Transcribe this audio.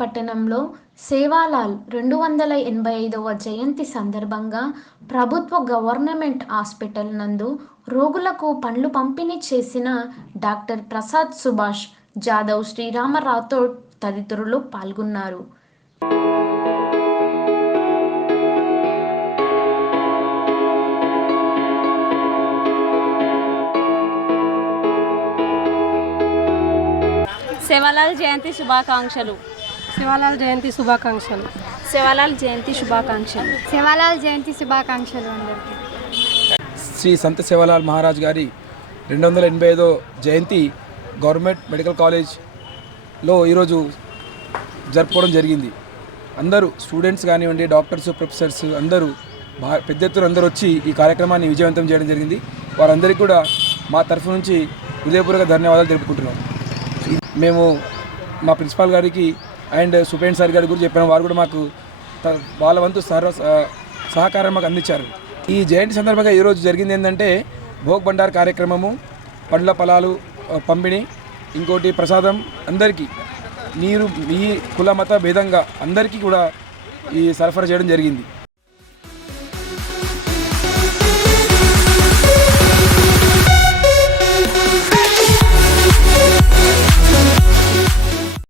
పట్టణంలో సేవాలాల్ 285వ జయంతి సందర్భంగా ప్రభుత్వ గవర్నమెంట్ హాస్పిటల్ నందు రోగులకు పండ్లు పంపిణీ చేసిన డాక్టర్ ప్రసాద్ సుభాష్ జాదవ్, శ్రీరామ రాథోడ్ తదితరులు పాల్గొన్నారు. సేవాలాల్ జయంతి శుభాకాంక్షలు. సేవాలాల్ జయంతి శుభాకాంక్షలు. సేవాలాల్ జయంతి శుభాకాంక్షలు. సేవాలాల్ జయంతి శుభాకాంక్షలు అందరికీ. శ్రీ సంత సేవాలాల్ మహారాజ్ గారి 285వ జయంతి గవర్నమెంట్ మెడికల్ కాలేజ్లో ఈరోజు జరుపుకోవడం జరిగింది. అందరూ స్టూడెంట్స్ కానివ్వండి, డాక్టర్స్, ప్రొఫెసర్స్ అందరూ పెద్ద ఎత్తున అందరూ వచ్చి ఈ కార్యక్రమాన్ని విజయవంతం చేయడం జరిగింది. వారందరికీ కూడా మా తరఫు నుంచి హృదయపూర్వక ధన్యవాదాలు తెలుపుకుంటున్నాం. మేము మా ప్రిన్సిపాల్ గారికి అండ్ సూపరింటెండెంట్ సార్ గారి గురించి చెప్పాము. వారు కూడా మాకు వాళ్ళ వంతు సహకారం మాకు అందించారు. ఈ జయంతి సందర్భంగా ఈరోజు జరిగింది ఏంటంటే భోగ్ బండార్ కార్యక్రమము, పండ్ల ఫలాలు పంపిణీ, ఇంకోటి ప్రసాదం, అందరికీ నీరు ఈ కుల మత భేదంగా అందరికీ కూడా ఈ సరఫరా చేయడం జరిగింది.